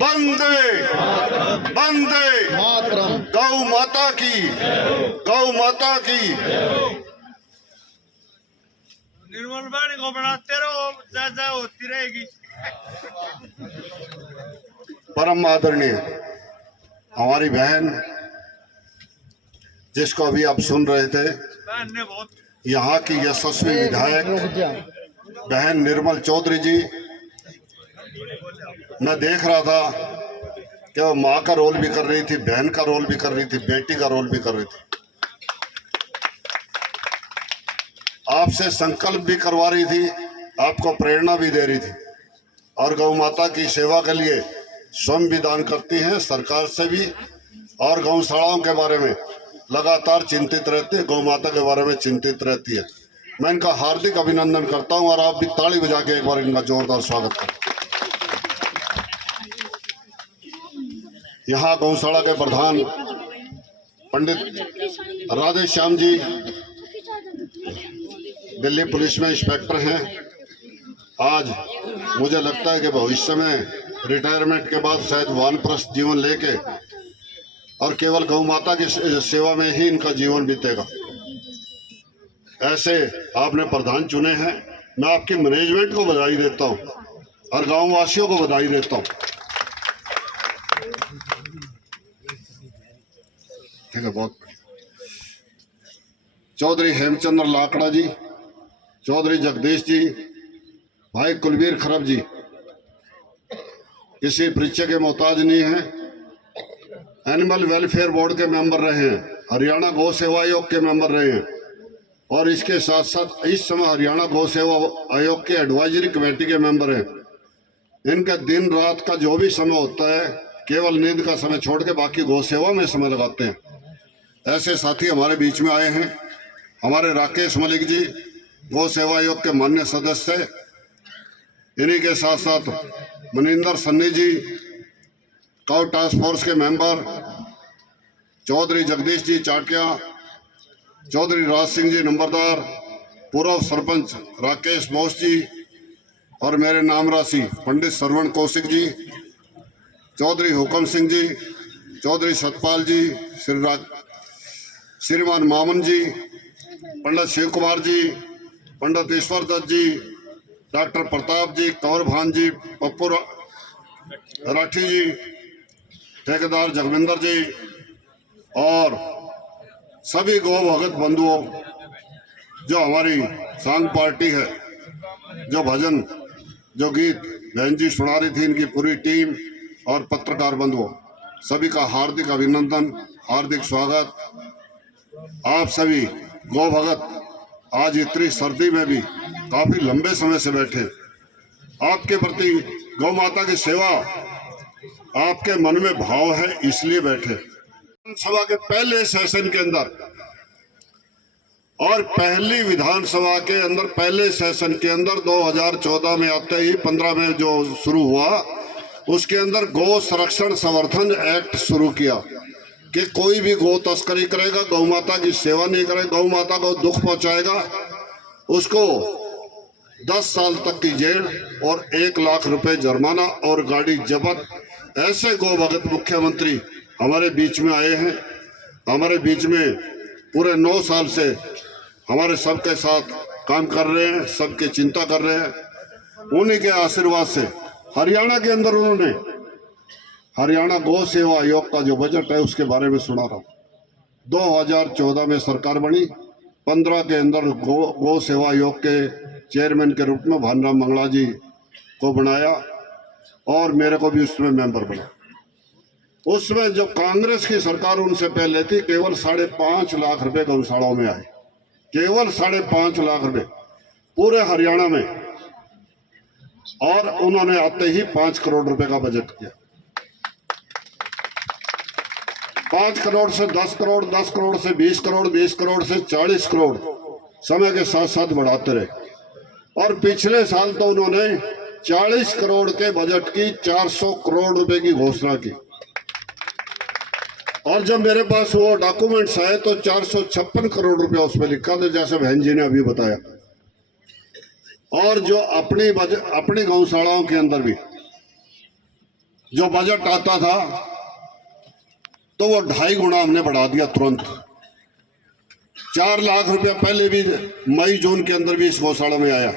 वंदे वंदे मातरम। गौ माता की, गौ माता की। निर्मल बाड़ी को बनाते रहो, जय होती रहेगी। परम आदरणीय हमारी बहन, जिसको अभी आप सुन रहे थे, बहन ने बहुत यहाँ की यशस्वी विधायक बहन निर्मल चौधरी जी, मैं देख रहा था कि वो माँ का रोल भी कर रही थी, बहन का रोल भी कर रही थी, बेटी का रोल भी कर रही थी, आपसे संकल्प भी करवा रही थी, आपको प्रेरणा भी दे रही थी और गौ माता की सेवा के लिए स्वयं भी दान करती हैं, सरकार से भी, और गौशालाओं के बारे में लगातार चिंतित रहती है, गौ माता के बारे में चिंतित रहती है। मैं इनका हार्दिक अभिनंदन करता हूं और आप भी ताली बजा के एक बार इनका जोरदार स्वागत करें। यहाँ गौशाला के प्रधान पंडित राधे श्याम जी दिल्ली पुलिस में इंस्पेक्टर हैं। आज मुझे लगता है कि भविष्य में रिटायरमेंट के बाद शायद वानप्रस्थ जीवन लेके और केवल गौ माता की सेवा में ही इनका जीवन बीतेगा। ऐसे आपने प्रधान चुने हैं, मैं आपकी मैनेजमेंट को बधाई देता हूं और गांव वासियों को बधाई देता हूं। ठीक है, बहुत चौधरी हेमचंद्र लाकड़ा जी, चौधरी जगदीश जी, भाई कुलवीर खरब जी किसी परिचय के मोहताज नहीं है। एनिमल वेलफेयर बोर्ड के मेंबर रहे हैं, हरियाणा गौ सेवा आयोग के मेंबर रहे हैं और इसके साथ साथ इस समय हरियाणा गौ सेवा आयोग के एडवाइजरी कमेटी के मेंबर हैं। इनका दिन रात का जो भी समय होता है केवल नींद का समय छोड़ के बाकी गौ सेवा में समय लगाते हैं। ऐसे साथी हमारे बीच में आए हैं। हमारे राकेश मलिक जी गौ सेवा आयोग के माननीय सदस्य, इन्हीं के साथ साथ मनिंदर सन्नी जी काउ टास्क फोर्स के मेंबर, चौधरी जगदीश जी चाटिया, चौधरी राज सिंह जी नंबरदार, पूर्व सरपंच राकेश बोस जी और मेरे नाम राशि पंडित श्रवण कौशिक जी, चौधरी हुकम सिंह जी, चौधरी सतपाल जी, श्रीमान मामन जी, पंडित शिव कुमार जी, पंडित ईश्वर दत्त जी, डॉक्टर प्रताप जी, कंवर भान जी, पप्पू राठी जी, ठेकेदार जगविंदर जी और सभी गौ भगत बंधुओं, जो हमारी सांग पार्टी है, जो भजन जो गीत बहन जी सुना रही थी, इनकी पूरी टीम और पत्रकार बंधुओं, सभी का हार्दिक अभिनंदन, हार्दिक स्वागत। आप सभी गौ भगत आज इतनी सर्दी में भी काफी लंबे समय से बैठे, आपके प्रति गौ माता की सेवा आपके मन में भाव है इसलिए बैठे। विधानसभा के पहले सेशन के अंदर और पहली विधानसभा के अंदर पहले सेशन के अंदर 2014 में आते ही 15 में जो शुरू हुआ, उसके अंदर गौ संरक्षण संवर्धन एक्ट शुरू किया कि कोई भी गौ तस्करी करेगा, गौ माता की सेवा नहीं करेगा, गौ माता को दुख पहुंचाएगा, उसको 10 साल तक की जेल और 1 लाख रुपए जुर्माना और गाड़ी जब्त। ऐसे गौ भगत मुख्यमंत्री हमारे बीच में आए हैं, हमारे बीच में पूरे 9 साल से हमारे सबके साथ काम कर रहे हैं, सबकी चिंता कर रहे हैं। उन्हीं के आशीर्वाद से हरियाणा के अंदर उन्होंने हरियाणा गौ सेवा आयोग का जो बजट है उसके बारे में सुना रहा। 2014 में सरकार बनी, 15 के अंदर गौ सेवा आयोग के चेयरमैन के रूप में भानुराम मंगला जी को बनाया और मेरे को भी उसमें मेंबर बना। उसमें जो कांग्रेस की सरकार उनसे पहले थी, केवल 5.5 लाख रुपए गौशालाओं में आए, केवल 5.5 लाख रुपए पूरे हरियाणा में, और उन्होंने आते ही 5 करोड़ रुपए का बजट किया। 5 करोड़ से 10 करोड़, 10 करोड़ से 20 करोड़, 20 करोड़ से 40 करोड़ समय के साथ साथ बढ़ाते रहे। और पिछले साल तो उन्होंने 40 करोड़ के बजट की 400 करोड़ रुपए की घोषणा की, और जब मेरे पास वो डॉक्यूमेंट्स आए तो 456 करोड़ रुपया उसमें लिखा था, जैसे बहन जी ने अभी बताया। और जो अपनी गौशालाओं के अंदर भी जो बजट आता था तो वो 2.5 गुना हमने बढ़ा दिया तुरंत। 4 लाख रुपया पहले भी मई जून के अंदर भी इस गौशाला में आया,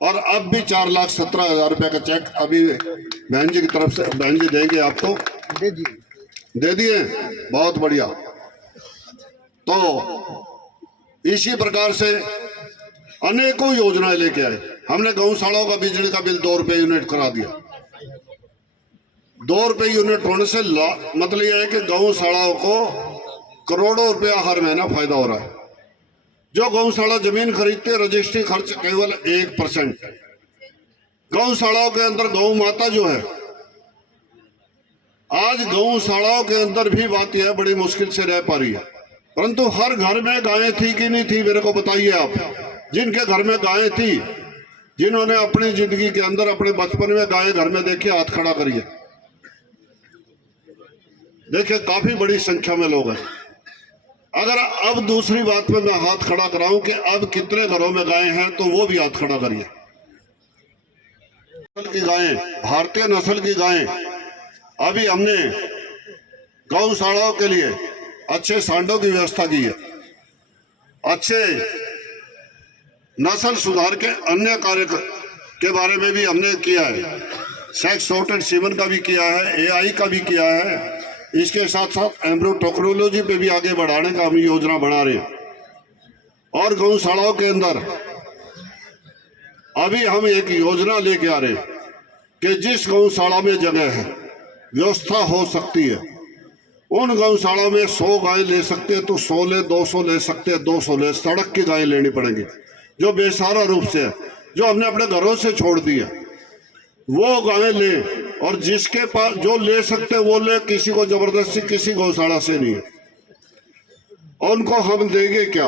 और अब भी 4,17,000 रुपये का चेक अभी बहन जी की तरफ से बहन जी देंगे आपको, दे दिए। बहुत बढ़िया। तो इसी प्रकार से अनेकों योजनाएं लेके आए। हमने गौशालाओं का बिजली का बिल 2 रुपये यूनिट करा दिया। 2 रुपये यूनिट होने से मतलब यह है कि गौशालाओं को करोड़ों रुपया हर महीना फायदा हो रहा है। जो गौशाला जमीन खरीदते रजिस्ट्री खर्च केवल 1%। गौशालाओं के अंदर गौ माता जो है, आज गौशालाओं के अंदर भी बात यह बड़ी मुश्किल से रह पा रही है, परंतु हर घर में गायें थी कि नहीं थी मेरे को बताइए आप। जिनके घर में गायें थी, जिन्होंने अपनी जिंदगी के अंदर अपने बचपन में गायें घर में देखी, हाथ खड़ा करिए। देखिए काफी बड़ी संख्या में लोग हैं। अगर अब दूसरी बात में मैं हाथ खड़ा कराऊं कि अब कितने घरों में गायें हैं, तो वो भी हाथ खड़ा करिए। नस्ल की गायें, भारतीय नस्ल की गायें, अभी हमने गौशालाओं के लिए अच्छे सांडों की व्यवस्था की है, अच्छे नस्ल सुधार के अन्य कार्य के बारे में भी हमने किया है। सेक्स सॉर्टेड सीमन का भी किया है, एआई का भी किया है। इसके साथ साथ एम्ब्रो टेक्नोलॉजी पे भी आगे बढ़ाने का हम योजना बना रहे हैं। और गौशालाओं के अंदर अभी हम एक योजना लेके आ रहे हैं कि जिस गौशाला में जगह है, व्यवस्था हो सकती है, उन गौशाला में 100 गायें ले सकते हैं तो 100 ले, 200 ले सकते हैं 200 ले। सड़क की गायें लेनी पड़ेंगी जो बेसहारा रूप से है, जो हमने अपने घरों से छोड़ दी है, वो गायें ले। और जिसके पास जो ले सकते वो ले, किसी को जबरदस्ती किसी गौशाला से नहीं है। और उनको हम देंगे क्या?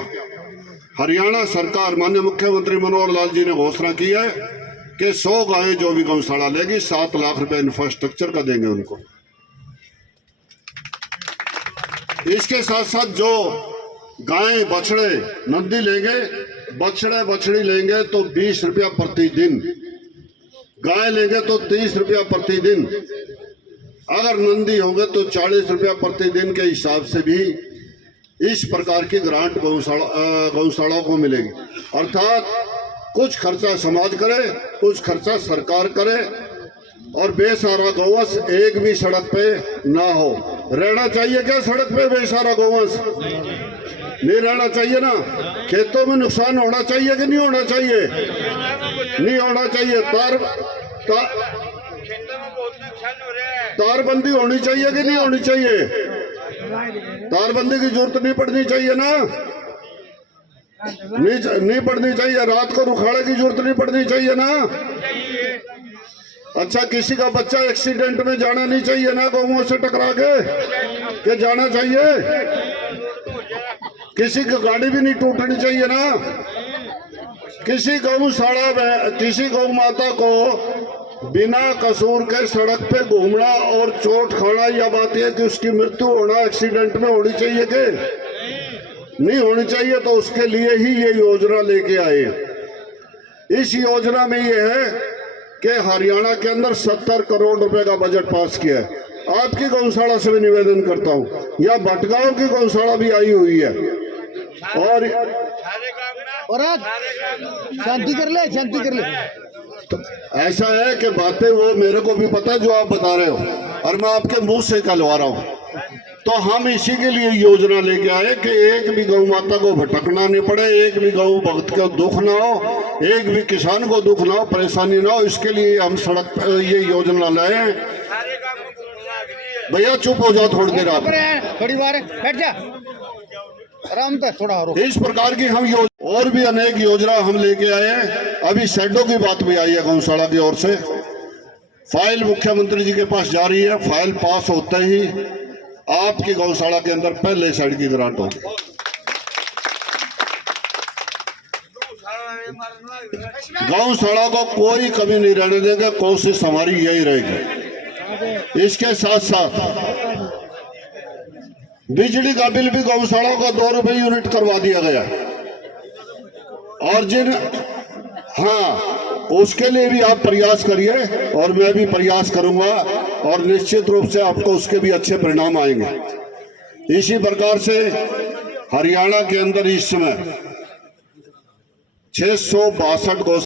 हरियाणा सरकार माननीय मुख्यमंत्री मनोहर लाल जी ने घोषणा की है कि 100 गायें जो भी गौशाला लेगी 7 लाख रुपए इंफ्रास्ट्रक्चर का देंगे उनको। इसके साथ साथ जो गायें बछड़े नंदी लेंगे, बछड़े बछड़ी लेंगे तो 20 रुपया प्रतिदिन, गाय लेंगे तो 30 रुपया प्रतिदिन, अगर नंदी होंगे तो 40 रुपया प्रतिदिन के हिसाब से भी इस प्रकार की ग्रांट गौशालाओं को मिलेगी। अर्थात कुछ खर्चा समाज करे, कुछ खर्चा सरकार करे, और बेसहारा गौवंश एक भी सड़क पे ना हो। रहना चाहिए क्या सड़क पे बेसहारा गौवंश? नहीं रहना चाहिए ना। खेतों में नुकसान होना चाहिए कि नहीं होना चाहिए? नहीं होना चाहिए। तारबंदी होनी चाहिए कि नहीं होनी चाहिए? तारबंदी की जरूरत नहीं पड़नी चाहिए ना, नहीं पड़नी चाहिए। रात को रुखाड़े की जरूरत नहीं पड़नी चाहिए ना। अच्छा, किसी का बच्चा एक्सीडेंट में जाना नहीं चाहिए ना, गौओं से टकरा के जाना चाहिए। किसी की गाड़ी भी नहीं टूटनी चाहिए ना। किसी गौशाला में किसी गौ माता को बिना कसूर के सड़क पे घूमना और चोट खाना, यह बात है कि उसकी मृत्यु होना एक्सीडेंट में होनी चाहिए कि नहीं होनी चाहिए? तो उसके लिए ही ये योजना लेके आए। इस योजना में ये है कि हरियाणा के अंदर 70 करोड़ रुपए का बजट पास किया है। आपकी गौशाला से भी निवेदन करता हूँ, या भटगांव की गौशाला भी आई हुई है। और शांति कर ले, शांति कर ले। तो ऐसा है कि बातें वो मेरे को भी पता है जो आप बता रहे हो, और मैं आपके मुंह से कहलवा रहा हूँ। तो हम इसी के लिए योजना लेके आए कि एक भी गौ माता को भटकना नहीं पड़े, एक भी गौ भक्त को दुख ना हो, एक भी किसान को दुख ना हो, परेशानी ना हो। इसके लिए हम सड़क पर ये योजना लाए हैं। भैया चुप हो जाओ थोड़ी देर, आप थोड़ी बार बैठ जा, आराम से थोड़ा और। इस प्रकार की हम और भी अनेक योजना हम लेके आए हैं। अभी शेडों की बात भी आई है गौशाला की ओर से। फाइल मुख्यमंत्री जी के पास जा रही है। फाइल पास होते ही आपकी गौशाला के अंदर पहले शेड की ग्रांट होगी। गौशाला को कोई कमी नहीं रहने देंगे, कोशिश हमारी यही रहेगी। इसके साथ साथ बिजली का बिल भी गौशाला का 2 रुपये यूनिट करवा दिया गया। और उसके लिए भी आप प्रयास करिए और मैं भी प्रयास करूंगा और निश्चित रूप से आपको उसके भी अच्छे परिणाम आएंगे। इसी प्रकार से हरियाणा के अंदर इस समय 662 गौ